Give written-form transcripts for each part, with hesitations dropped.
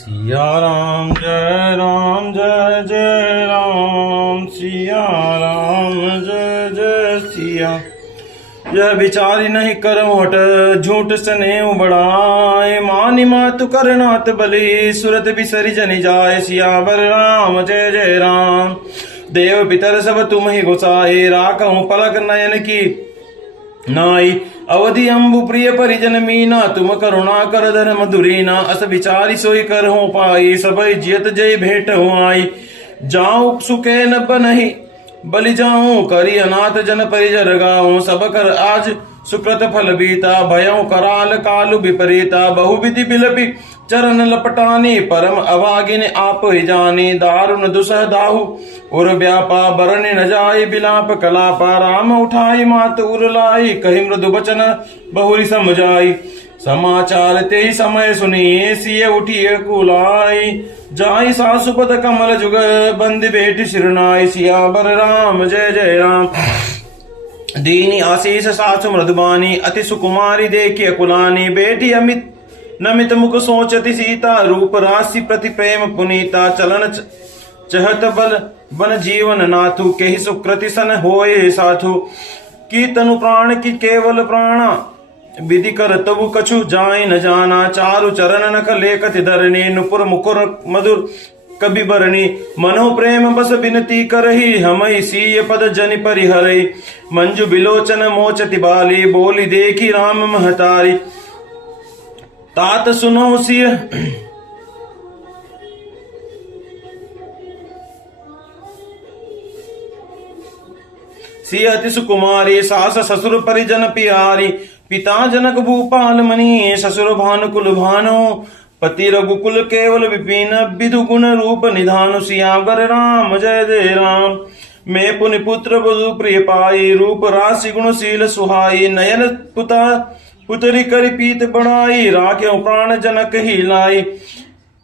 सिया राम जय जय राम, सिया राम जय सिया। यह विचारी नहीं करम हट, झूठ स्नेह बढ़ाए, मानी मातु कर नाथ बलि, सुरत बिसरि जनि जाय। सियावर राम जय राम। देव पितर सब तुम ही गोसाए, राखहु पलक नयन की नाई। अवधि अम्बु प्रिय परिजन मीना, तुम करुणा कर धर्म धुरीना। अस विचारी सोई कर हो पाई, सबई जियत जय भेंट हो आई। जाऊं सुखे न बनहि बलि जाऊं, करी अनाथ जन परिजर गाऊं। सब कर आज सुकृत फल बीता, भयं कराल कालु विपरीता। बहुविधि बिलपि चरण लपटानी, परम अभागिन आप ही जानी। दारुण दुसह दाहु उर व्यापा, बरन न जाय बिलाप कलापा। राम उठाई मात उर लाई, कही मृदु बचन बहुरी समझाई। समाचार ते ही समय सुनिए, सिय उठिए कुलाई। जाई सासुपत कमल जुग, बंद बेटी शिरनाई। सियावर राम जय राम। दीनी आशीष सासु मृदुबानी, अति सुकुमारी देखिए कुलानी। बेटी अमित नमित मुख सोचती सीता, रूप राशि प्रति प्रेम पुनीता। चलन चहत बल बन जीवन नाथु, के ही सुकृति सन होए साधु। की तनु प्राण की केवल प्राणा, विधि कर तबु कछु जाय न जाना। चारु चरण नख लेखति धरनी, नुपुर मुकुर मधुर कभी बरनी। मनो प्रेम बस बिनती करही, हमई सीय पद जनि परिहरई। मंजु बिलोचन मोचति बाली, बोली देखी राम महतारी। तात सुनो सिय अति सुकुमारी, सास ससुर परिजन पियारी। पिता जनक भूपाल मणि, ससुर भानुकुल भानु। पति रघुकुल केवल विपिन, विदु गुण रूप निधानु। सियावर राम जय राम। मैं पुनि पुत्र बधु प्रिय पाई, रूप राशि गुणशील सुहाई। नयन पुता पुतरी करि पीत बढ़ाई, राख्यो प्राण जनक ही लाई।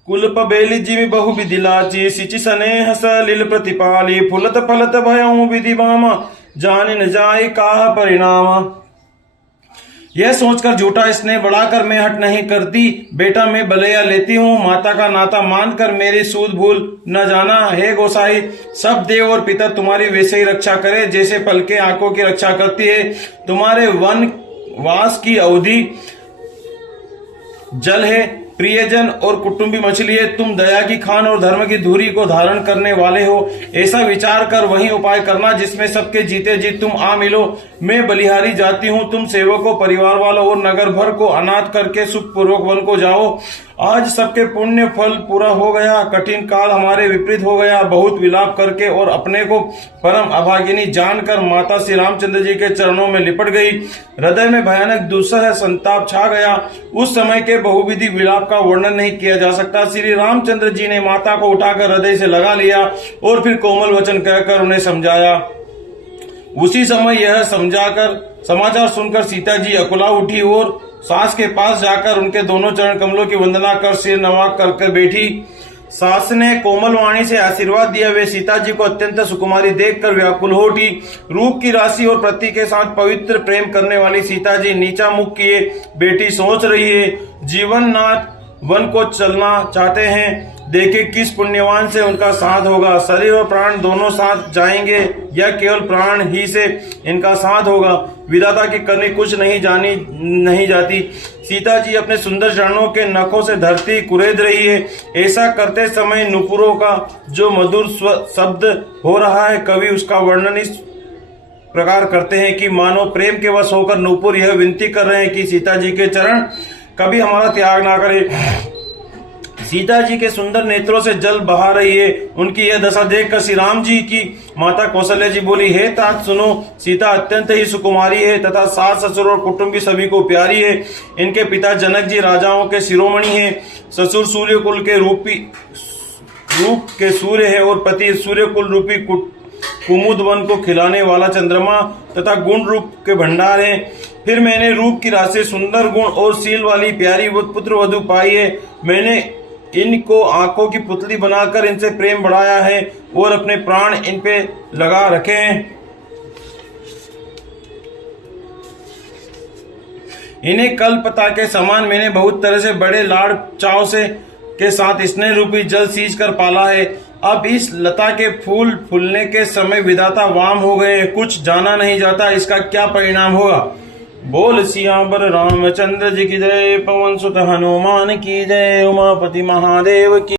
कुल पबेली जिमि बहु विधि लाची, सिचि स्नेह सलिल प्रतिपाली। फुलत फलत भयउ विधि बामा, जान न जाय काह परिणाम। यह सोचकर झूठा स्नेह बढ़ाकर मैं हट नहीं करती। बेटा मैं बलैया लेती हूँ, माता का नाता मानकर मेरी सूद भूल न जाना। हे गोसाई, सब देव और पितर तुम्हारी वैसे ही रक्षा करे जैसे पलके आंखों की रक्षा करती है। तुम्हारे वन वास की अवधि जल है, प्रियजन और कुटुंबी मछली है। तुम दया की खान और धर्म की धुरी को धारण करने वाले हो। ऐसा विचार कर वही उपाय करना जिसमें सबके जीते जी तुम आ मिलो। मैं बलिहारी जाती हूँ, तुम सेवकों, परिवार वालों और नगर भर को अनाथ करके सुख पूर्वक वन को जाओ। आज सबके पुण्य फल पूरा हो गया, कठिन काल हमारे विपरीत हो गया। बहुत विलाप करके और अपने को परम अभागिनी जानकर माता श्री रामचंद्र जी के चरणों में लिपट गई। हृदय में भयानक दुस्सह संताप छा गया। उस समय के बहुविधि विलाप का वर्णन नहीं किया जा सकता। श्री रामचंद्र जी ने माता को उठाकर हृदय से लगा लिया और फिर कोमल वचन कहकर उन्हें समझाया। उसी समय यह समाचार सुनकर सीता जी अकुला उठी और सास के पास जाकर उनके दोनों चरण कमलों की वंदना कर सिर नवा कर बैठी। सास ने कोमल वाणी से आशीर्वाद दिया। वे सीता जी को अत्यंत सुकुमारी देखकर व्याकुल हो उठी। रूप की राशि और प्रति के साथ पवित्र प्रेम करने वाली सीता जी नीचा मुख किए बेटी सोच रही है। जीवन नाथ वन को चलना चाहते हैं, देखे किस पुण्यवान से उनका साथ होगा। शरीर और प्राण दोनों साथ जाएंगे या केवल प्राण ही से इनका साथ होगा। विधाता की करनी कुछ नहीं जाती। सीता जी अपने सुंदर चरणों के नखों से धरती कुरेद रही है। ऐसा करते समय नुपुरों का जो मधुर शब्द हो रहा है, कवि उसका वर्णन इस प्रकार करते हैं कि मानो प्रेम के वश होकर नुपुर यह विनती कर रहे हैं कि सीता जी के चरण कभी हमारा त्याग ना करे। सीता जी के सुंदर नेत्रों से जल बहा रही है। उनकी यह दशा देखकर श्री राम जी की माता कौशल्या जी बोली, हे तात सुनो, सीता अत्यंत ही सुकुमारी है तथा सास ससुर और कुटुंबी सभी को प्यारी है। इनके पिता जनक जी राजाओं के शिरोमणि हैं। ससुर सूर्य कुल के रूप के सूर्य है और पति सूर्य कुल रूपी कुमुद वन को खिलाने वाला चंद्रमा तथा गुण रूप के भंडार है। फिर मैंने रूप की राशि, सुंदर गुण और सील वाली प्यारी पुत्र वधु पाई है। मैंने इनको आंखों की पुतली बनाकर इनसे प्रेम बढ़ाया है और अपने प्राण इन पे लगा रखे हैं। इन्हें कल पता के समान मैंने बहुत तरह से बड़े लाड़ चाव से के साथ स्नेह रूपी जल सींच कर पाला है। अब इस लता के फूल फूलने के समय विधाता वाम हो गए, कुछ जाना नहीं जाता इसका क्या परिणाम होगा। बोल सियावर रामचंद्र जी की जय, पवन सुत हनुमान की जय, उमापति महादेव की।